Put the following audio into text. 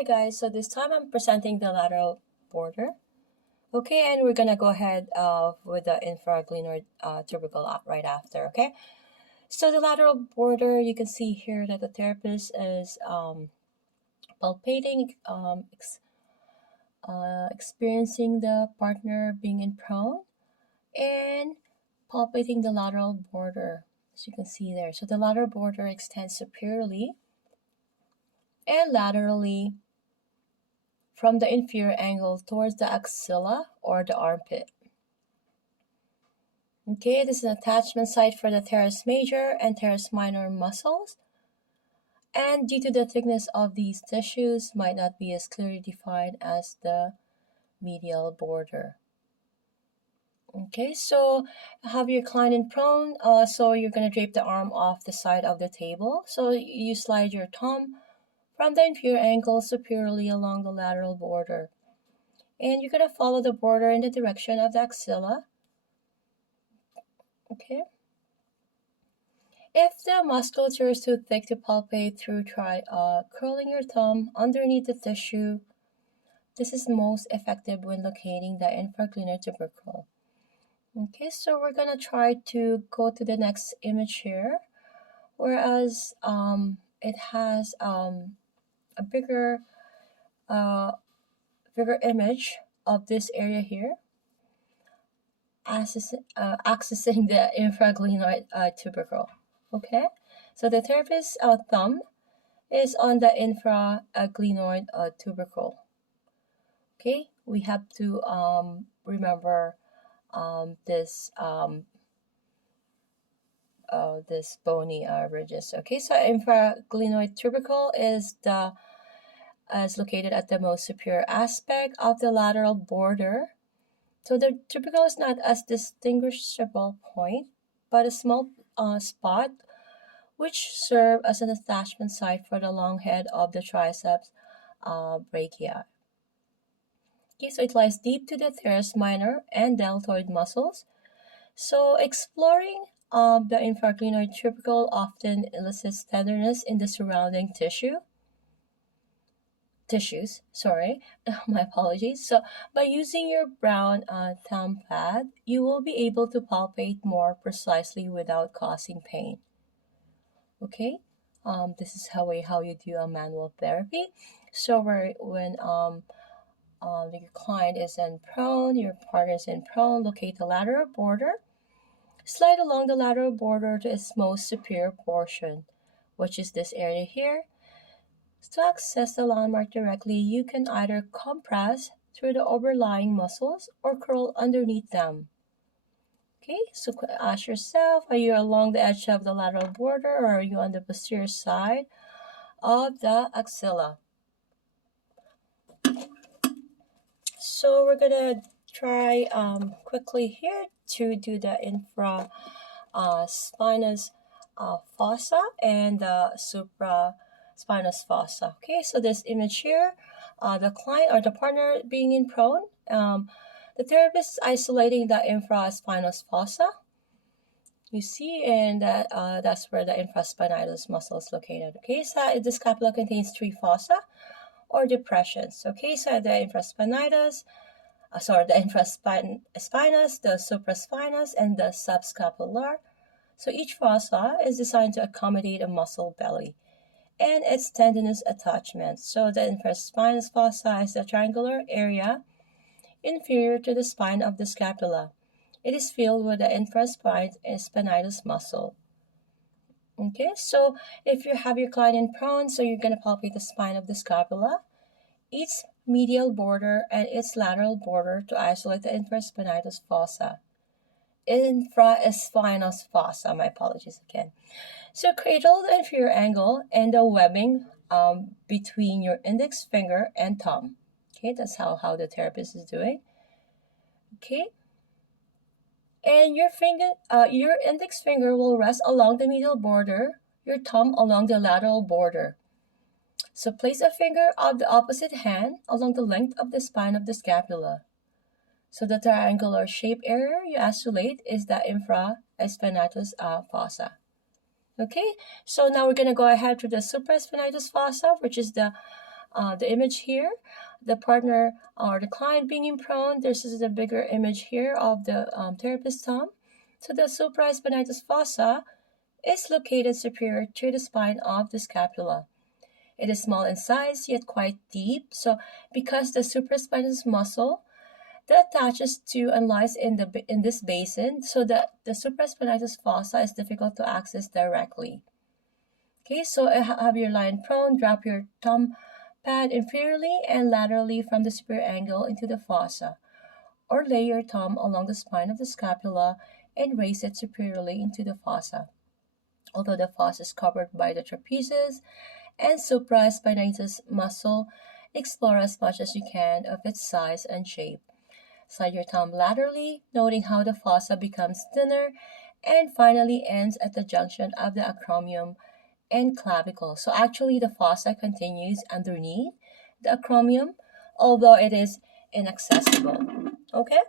Hi guys, so this time I'm presenting the lateral border. Okay, and we're gonna go ahead with the infraglenoid tubercle right after, okay? So the lateral border, you can see here that the therapist is palpating, experiencing the partner being in prone, and palpating the lateral border, as you can see there. So the lateral border extends superiorly and laterally from the inferior angle towards the axilla or the armpit. Okay, this is an attachment site for the teres major and teres minor muscles, and due to the thickness of these tissues, might not be as clearly defined as the medial border. Okay, so have your client in prone, so you're going to drape the arm off the side of the table. So you slide your thumb from the inferior ankle superiorly along the lateral border. And you're going to follow the border in the direction of the axilla. Okay. If the musculature is too thick to palpate through, try curling your thumb underneath the tissue. This is most effective when locating the infraglenoid tubercle. Okay, so we're going to try to go to the next image here, whereas it has a bigger image of this area here, accessing the infraglenoid tubercle. Okay, so the therapist's thumb is on the infraglenoid tubercle. Okay, we have to remember this bony ridges. Okay, so infraglenoid tubercle is located at the most superior aspect of the lateral border. So the tubercle is not a distinguishable point, but a small spot which serve as an attachment site for the long head of the triceps brachii. Okay, so it lies deep to the teres minor and deltoid muscles. So exploring the infraglenoid tubercle often elicits tenderness in the surrounding tissues, my apologies. So by using your brown thumb pad, you will be able to palpate more precisely without causing pain. Okay, this is how you do a manual therapy. So when your client is in prone, your partner is in prone, locate the lateral border. Slide along the lateral border to its most superior portion, which is this area here. To access the landmark directly, you can either compress through the overlying muscles or curl underneath them. Okay, so ask yourself, are you along the edge of the lateral border or are you on the posterior side of the axilla? So we're gonna try quickly here to do the infraspinous fossa and the supraspinous fossa. Okay, so this image here, the client or the partner being in prone, the therapist is isolating the infraspinous fossa. You see, and that's where the infraspinatus muscle is located. Okay, so the scapula contains 3 fossa or depressions. Okay, so the infraspinatus, the infraspinous, the supraspinous, and the subscapular. So each fossa is designed to accommodate a muscle belly and its tendinous attachment. So the infraspinous fossa is the triangular area inferior to the spine of the scapula. It is filled with the infraspinatus muscle. Okay, so if you have your client in prone, so you're going to palpate the spine of the scapula, its medial border and its lateral border to isolate the infraspinatus fossa. Infraspinous fossa, my apologies again. So cradle the inferior angle and the webbing between your index finger and thumb. Okay, that's how the therapist is doing. Okay. And your index finger will rest along the medial border, your thumb along the lateral border. So place a finger of the opposite hand along the length of the spine of the scapula. So the triangular shape area you isolate is the infraspinatus fossa. Okay, so now we're going to go ahead to the supraspinatus fossa, which is the the image here, the partner or the client being in prone. This is the bigger image here of the therapist's thumb. So the supraspinatus fossa is located superior to the spine of the scapula. It is small in size yet quite deep. So because the supraspinous muscle that attaches to and lies in this basin, so that the supraspinatus fossa is difficult to access directly. Okay, so have your line prone, drop your thumb pad inferiorly and laterally from the superior angle into the fossa, or lay your thumb along the spine of the scapula and raise it superiorly into the fossa. Although the fossa is covered by the trapezius and supraspinatus muscle, explore as much as you can of its size and shape. Slide your thumb laterally, noting how the fossa becomes thinner and finally ends at the junction of the acromion and clavicle. So actually the fossa continues underneath the acromion, although it is inaccessible. Okay?